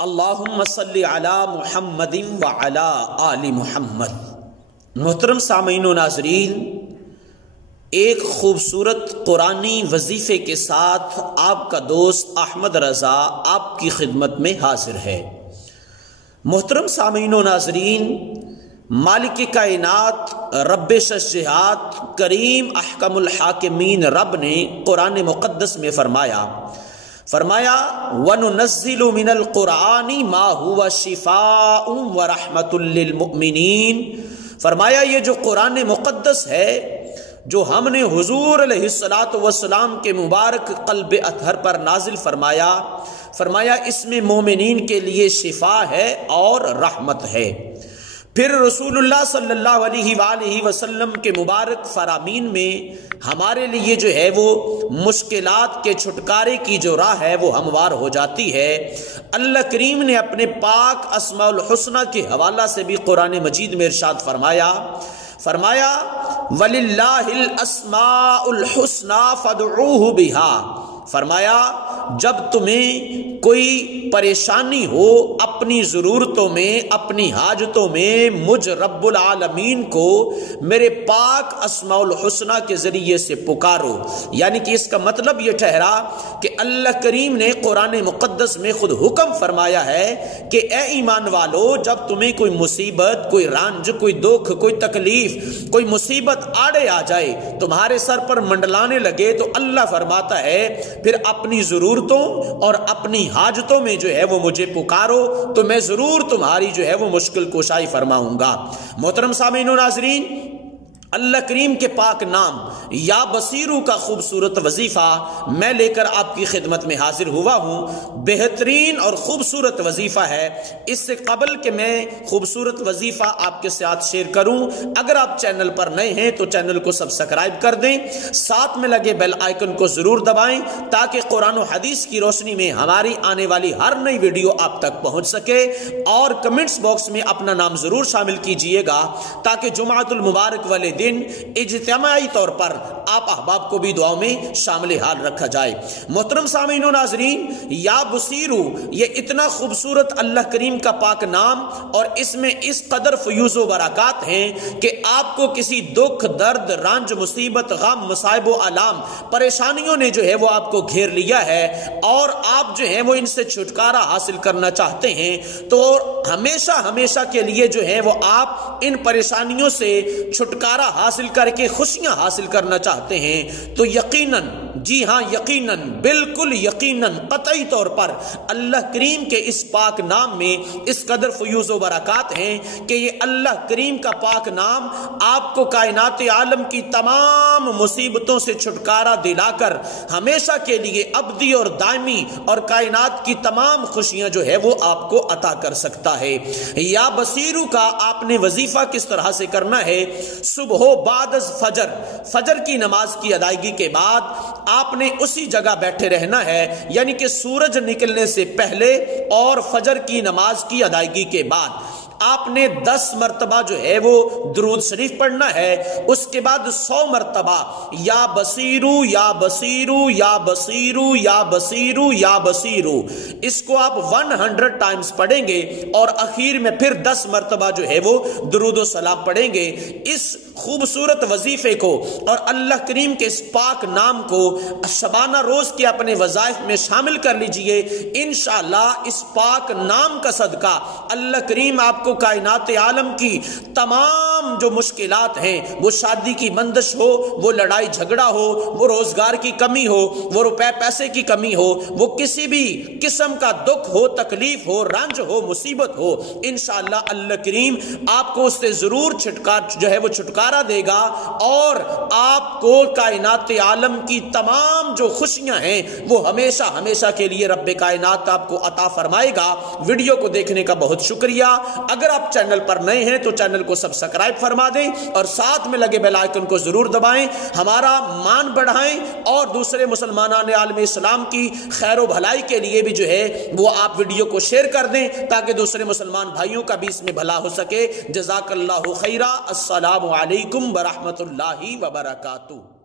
اللہم صلی علی محمد وعلی آل محمد۔ محترم سامعین و ناظرین، ایک خوبصورت قرآنی وظیفے کے ساتھ آپ کا دوست احمد رضا آپ کی خدمت میں حاضر ہے۔ محترم سامعین و ناظرین، مالک کائنات، رب شجاعت، کریم احکم الحاکمین رب نے قرآن مقدس میں فرمایا وَنُنَزِّلُ مِنَ الْقُرْآنِ مَا هُوَ شِفَاءٌ وَرَحْمَةٌ لِّلْمُؤْمِنِينَ۔ فرمایا یہ جو قرآن مقدس ہے، جو ہم نے حضور علیہ السلام کے مبارک قلب اطہر پر نازل فرمایا اس میں مومنین کے لیے شفا ہے اور رحمت ہے۔ پھر رسول اللہ صلی اللہ علیہ وآلہ وسلم کے مبارک فرامین میں ہمارے لیے جو ہے وہ مشکلات کے چھٹکارے کی جو راہ ہے وہ ہموار ہو جاتی ہے۔ اللہ کریم نے اپنے پاک اسماء الحسنہ کے حوالہ سے بھی قرآن مجید میں ارشاد فرمایا وَلِلَّهِ الْأَسْمَاءُ الْحُسْنَى فَادْعُوهُ بِهَا۔ فرمایا جب تمہیں کوئی پریشانی ہو اپنی ضرورتوں میں، اپنی حاجتوں میں، مجھ رب العالمین کو میرے پاک اسماء الحسنہ کے ذریعے سے پکارو۔ یعنی کہ اس کا مطلب یہ ٹھہرا کہ اللہ کریم نے قرآن مقدس میں خود حکم فرمایا ہے کہ اے ایمان والو، جب تمہیں کوئی مصیبت، کوئی رنج، کوئی دکھ، کوئی تکلیف، کوئی مصیبت آڑے آ جائے، تمہارے سر پر منڈلانے لگے، تو اللہ فرماتا ہے پھر اپنی ضرورتوں اور اپنی حاجتوں میں جو ہے وہ مجھے پکارو تو میں ضرور تمہاری جو ہے وہ مشکل کشائی فرماؤں گا۔ محترم سامعین و ناظرین، اللہ کریم کے پاک نام یا بصیرو کا خوبصورت وظیفہ میں لے کر آپ کی خدمت میں حاضر ہوا ہوں۔ بہترین اور خوبصورت وظیفہ ہے۔ اس سے قبل کہ میں خوبصورت وظیفہ آپ کے ساتھ شیئر کروں، اگر آپ چینل پر نئے ہیں تو چینل کو سبسکرائب کر دیں، ساتھ میں لگے بیل آئیکن کو ضرور دبائیں تاکہ قرآن و حدیث کی روشنی میں ہماری آنے والی ہر نئی ویڈیو آپ تک پہنچ سکے، اور کمنٹس باکس میں اپنا نام ضرور شامل کیجئے گا تاکہ جمعۃ المبارک والے دن اجتماعی طور پر آپ احباب کو بھی دعاؤں میں شامل حال رکھا جائے۔ محترم سامعین و ناظرین، یا بصیرو یہ اتنا خوبصورت اللہ کریم کا پاک نام، اور اس میں اس قدر فیوز و برکات ہیں کہ آپ کو کسی دکھ، درد، رنج، مصیبت، غم، مصائب و آلام، پریشانیوں نے جو ہے وہ آپ کو گھیر لیا ہے اور آپ جو ہے وہ ان سے چھٹکارا حاصل کرنا چاہتے ہیں، تو ہمیشہ کے لیے جو ہے وہ آپ ان پریشانیوں سے چھٹکارا حاصل کر کے خوشیاں حاصل کرنا چاہتے ہیں، تو یقیناً، جی ہاں یقیناً، بالکل یقیناً، قطعی طور پر اللہ کریم کے اس پاک نام میں اس قدر فیوز و برکات ہیں کہ یہ اللہ کریم کا پاک نام آپ کو کائنات عالم کی تمام مصیبتوں سے چھٹکارا دلا کر ہمیشہ کے لیے ابدی اور دائمی اور کائنات کی تمام خوشیاں جو ہے وہ آپ کو عطا کر سکتا ہے۔ یا بصیرو کا آپ نے وظیفہ کس طرح سے کرنا ہے؟ صبح بعد از فجر کی نماز کی ادائیگی کے بعد آپ نے اسی جگہ بیٹھے رہنا ہے، یعنی کہ سورج نکلنے سے پہلے اور فجر کی نماز کی ادائیگی کے بعد آپ نے 10 مرتبہ جو ہے وہ درود شریف پڑھنا ہے، اس کے بعد 100 مرتبہ یا بصیرو یا بصیرو یا بصیرو یا بصیرو یا بصیرو، اس کو آپ 100 ٹائمز پڑھیں گے، اور اخیر میں پھر 10 مرتبہ جو ہے وہ درود و سلام پڑھیں گے۔ اس خوبصورت وظیفے کو اور اللہ کریم کے اس پاک نام کو شبانہ روز کے اپنے وظائف میں شامل کر لیجئے۔ انشاءاللہ اس پاک نام کا صدقہ اللہ کریم آپ کو کائنات عالم کی تمام جو مشکلات ہیں، وہ شادی کی بندش ہو، وہ لڑائی جھگڑا ہو، وہ روزگار کی کمی ہو، وہ روپے پیسے کی کمی ہو، وہ کسی بھی قسم کا دکھ ہو، تکلیف ہو، رنج ہو، مصیبت ہو، انشاءاللہ اللہ کریم آپ کو اس سے ضرور چھٹکارا دے گا، اور آپ کو کائنات عالم کی تمام جو خوشیاں ہیں وہ ہمیشہ کے لیے رب کائنات آپ کو عطا فرمائے گا۔ ویڈیو کو دیکھنے کا بہت شکریہ۔ اگر آپ چینل پر نئے ہیں تو چینل کو سبسکرائب فرما دیں اور ساتھ میں لگے بیل آئیکن کو ضرور دبائیں، ہمارا مان بڑھائیں، اور دوسرے مسلمانان عالم اسلام کی خیر و بھلائی کے لیے بھی جو ہے وہ آپ ویڈیو کو شیئر کر دیں تاکہ دوسرے مسلمان بھائیوں کا بھی اس میں بھلا ہو سکے۔ جزاک اللہ خیرہ۔ السلام علیکم ورحمۃ اللہ وبرکاتہ۔